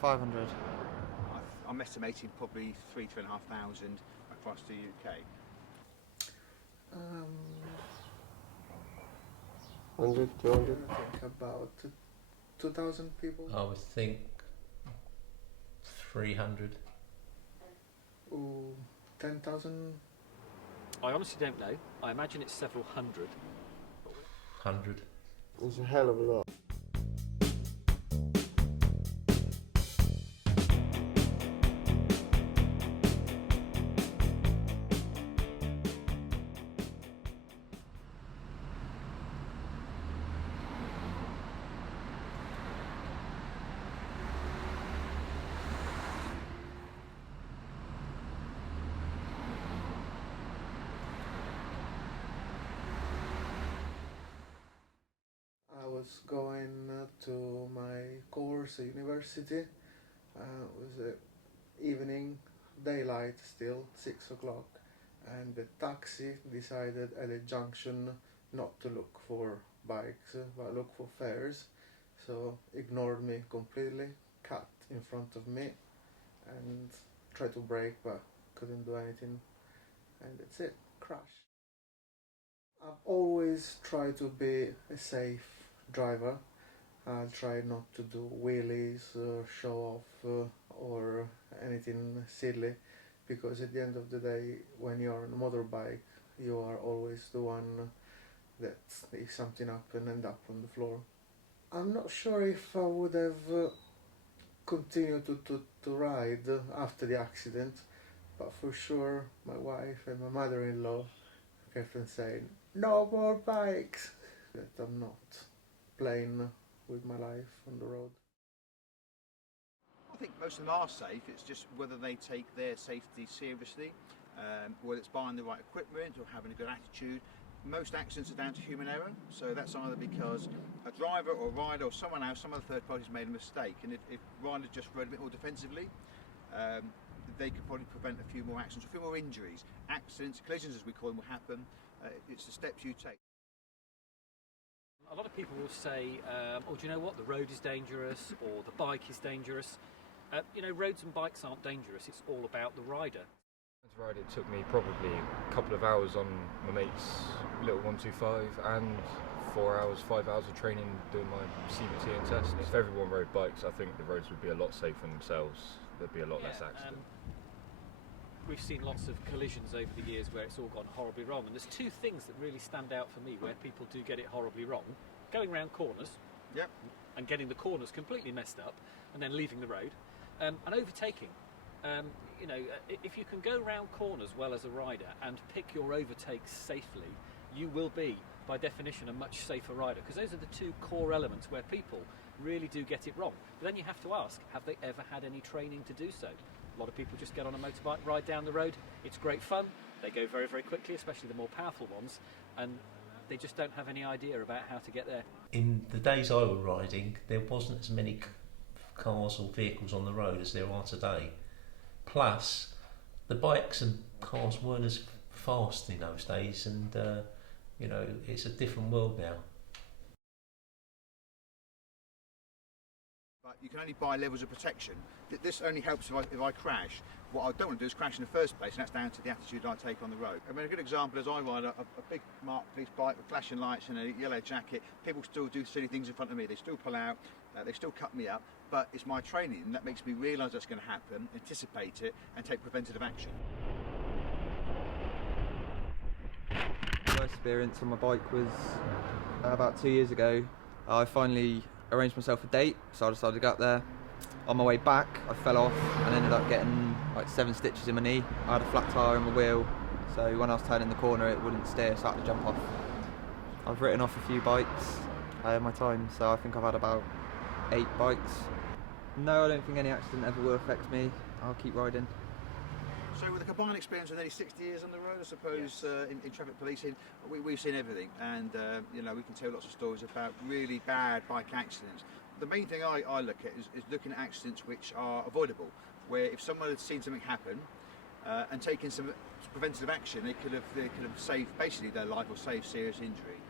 500. I'm estimating probably 3,500 across the UK. 100, 200? I think about 2,000 people. I would think 300. Ooh, 10,000. I honestly don't know. I imagine it's several hundred. 100. It's a hell of a lot. I was going to my course at university. It was evening, daylight still, 6 o'clock, and the taxi decided at a junction not to look for bikes but look for fares. So ignored me completely, cut in front of me, and tried to brake but couldn't do anything, and that's it, crash. I've always tried to be a safe driver. I try not to do wheelies or show off or anything silly, because at the end of the day, when you're on a motorbike, you are always the one that if something happens and end up on the floor. I'm not sure if I would have continued to ride after the accident, but for sure my wife and my mother-in-law kept on saying, no more bikes, that I'm not playing with my life on the road. I think most of them are safe. It's just whether they take their safety seriously, whether it's buying the right equipment or having a good attitude. Most accidents are down to human error, so that's either because a driver or a rider or someone else, some other third party's made a mistake, and if riders just rode a bit more defensively, they could probably prevent a few more accidents, a few more injuries. Accidents, collisions as we call them, will happen. It's the steps you take. A lot of people will say, oh, do you know what, the road is dangerous, or the bike is dangerous. You know, roads and bikes aren't dangerous, it's all about the rider. To ride, it took me probably a couple of hours on my mate's little 125 and 4 hours, 5 hours of training doing my CBT and test. If everyone rode bikes, I think the roads would be a lot safer themselves. There'd be a lot less accident. We've seen lots of collisions over the years where it's all gone horribly wrong, and there's two things that really stand out for me where people do get it horribly wrong: going round corners, Yep. and getting the corners completely messed up, and then leaving the road, and overtaking. You know, if you can go round corners well as a rider and pick your overtakes safely, you will be, by definition, a much safer rider, because those are the two core elements where people really do get it wrong. But then you have to ask, have they ever had any training to do so? A lot of people just get on a motorbike, ride down the road, it's great fun, they go very, very quickly, especially the more powerful ones, and they just don't have any idea about how to get there. In the days I was riding, there wasn't as many cars or vehicles on the road as there are today. Plus, the bikes and cars weren't as fast in those days, and you know, it's a different world now. But you can only buy levels of protection. This only helps if I crash. What I don't want to do is crash in the first place, and that's down to the attitude I take on the road. I mean, a good example is I ride a big marked police bike with flashing lights and a yellow jacket. People still do silly things in front of me. They still pull out, they still cut me up, but it's my training that makes me realise that's going to happen, anticipate it, and take preventative action. My experience on my bike was about 2 years ago. I finally arranged myself a date, so I decided to go up there. On my way back, I fell off and ended up getting like 7 stitches in my knee. I had a flat tyre in my wheel, so when I was turning the corner it wouldn't steer, so I had to jump off. I've written off a few bikes in my time, so I think I've had about 8 bikes. No, I don't think any accident ever will affect me. I'll keep riding. So with a combined experience of nearly 60 years on the road, I suppose, in traffic policing, we've seen everything, and you know, we can tell lots of stories about really bad bike accidents. The main thing I look at is looking at accidents which are avoidable, where if someone had seen something happen and taken some preventative action, they could have saved basically their life or saved serious injury.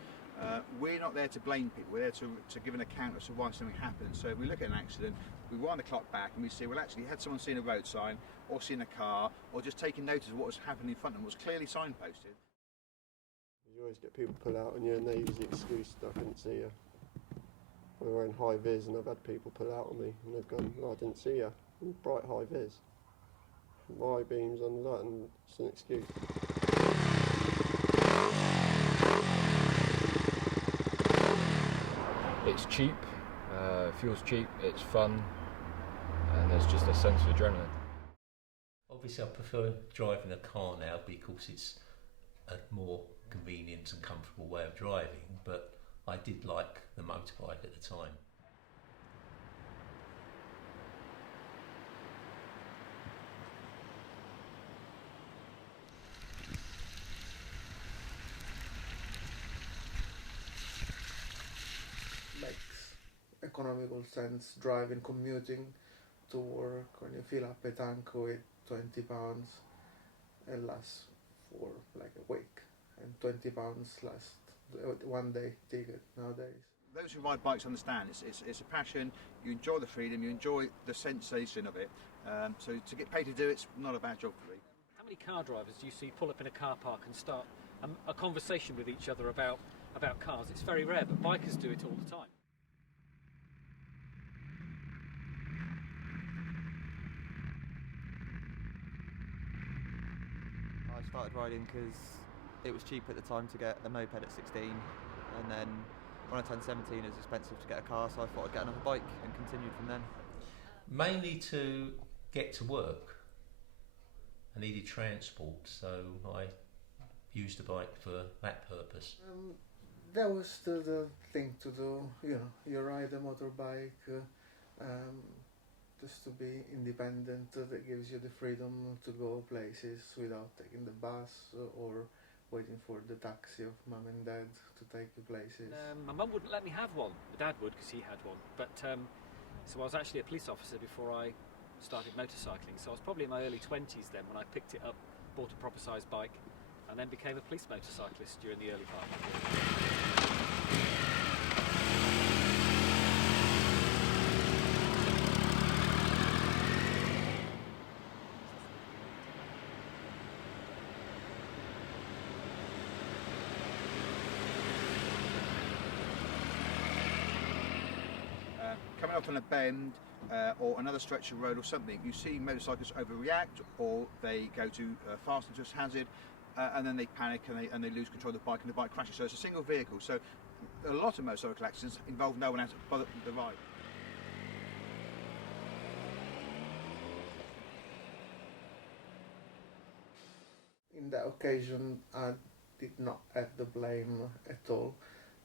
We're not there to blame people, we're there to give an account as to why something happened. So if we look at an accident, we wind the clock back and we see, well, actually, had someone seen a road sign or seen a car or just taken notice of what was happening in front of them, was clearly signposted. You always get people pull out on you and they use the excuse that I couldn't see you. I'm wearing high vis and I've had people pull out on me and they've gone, oh, I didn't see you. In bright high vis. My beams on that and it's an excuse. It's cheap, fuel's cheap, it's fun, and there's just a sense of adrenaline. Obviously I prefer driving a car now because it's a more convenient and comfortable way of driving, but I did like the motorbike at the time. Makes economical sense driving, commuting to work. When you fill up a tank with £20, it lasts for like a week, and £20 lasts 1 day ticket nowadays. Those who ride bikes understand it's a passion, you enjoy the freedom, you enjoy the sensation of it, so to get paid to do it's not a bad job for me. How many car drivers do you see pull up in a car park and start a conversation with each other about cars? It's very rare, but bikers do it all the time. I started riding because it was cheap at the time to get a moped at 16, and then when I turned 17 it was expensive to get a car, so I thought I'd get another bike and continued from then. Mainly to get to work. I needed transport, so I used the bike for that purpose. That was the thing to do, you ride a motorbike just to be independent. That gives you the freedom to go places without taking the bus or waiting for the taxi of mum and dad to take you places. My mum wouldn't let me have one. My dad would because he had one. But so I was actually a police officer before I started motorcycling. So I was probably in my early 20s then when I picked it up, bought a proper sized bike, and then became a police motorcyclist during the early part of my career. Coming up on a bend or another stretch of road or something, you see motorcyclists overreact or they go too fast into a hazard and then they panic and they lose control of the bike and the bike crashes. So it's a single vehicle. So a lot of motorcycle accidents involve no one else but the ride. In that occasion, I did not have the blame at all.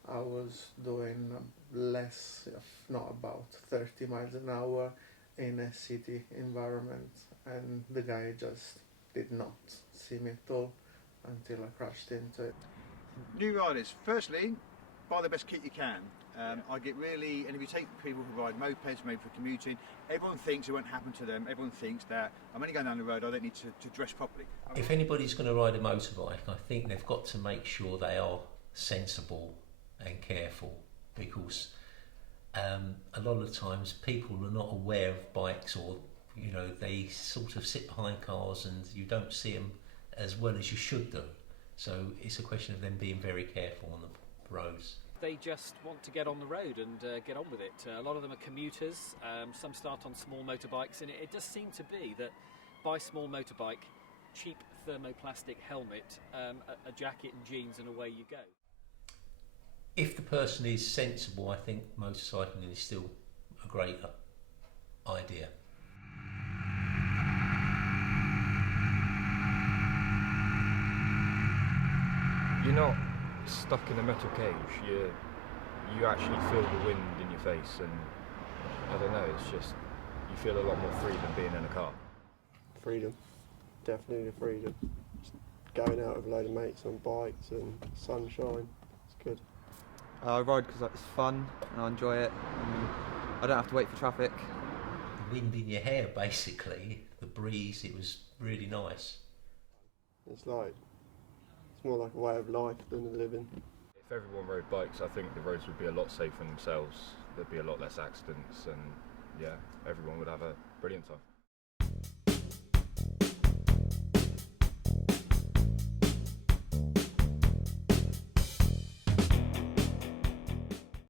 I was doing less, if not about 30 miles an hour in a city environment, and the guy just did not see me at all until I crashed into it. New riders, firstly, buy the best kit you can. I get really, and if you take people who ride mopeds, maybe for commuting, everyone thinks it won't happen to them. Everyone thinks that I'm only going down the road, I don't need to dress properly. If anybody's going to ride a motorbike, I think they've got to make sure they are sensible and careful, because a lot of times people are not aware of bikes, or they sort of sit behind cars and you don't see them as well as you should do. So it's a question of them being very careful on the roads. They just want to get on the road and get on with it. A lot of them are commuters, some start on small motorbikes, and it does seem to be that buy small motorbike, cheap thermoplastic helmet, a jacket and jeans, and away you go. If the person is sensible, I think motorcycling is still a great idea. You're not stuck in a metal cage. You actually feel the wind in your face, and I don't know, it's just, you feel a lot more free than being in a car. Freedom, definitely the freedom. Just going out with a load of mates on bikes and sunshine, it's good. I ride because it's fun and I enjoy it. I don't have to wait for traffic. The wind in your hair, basically, the breeze, it was really nice. It's more like a way of life than a living. If everyone rode bikes, I think the roads would be a lot safer themselves. There'd be a lot less accidents, and yeah, everyone would have a brilliant time.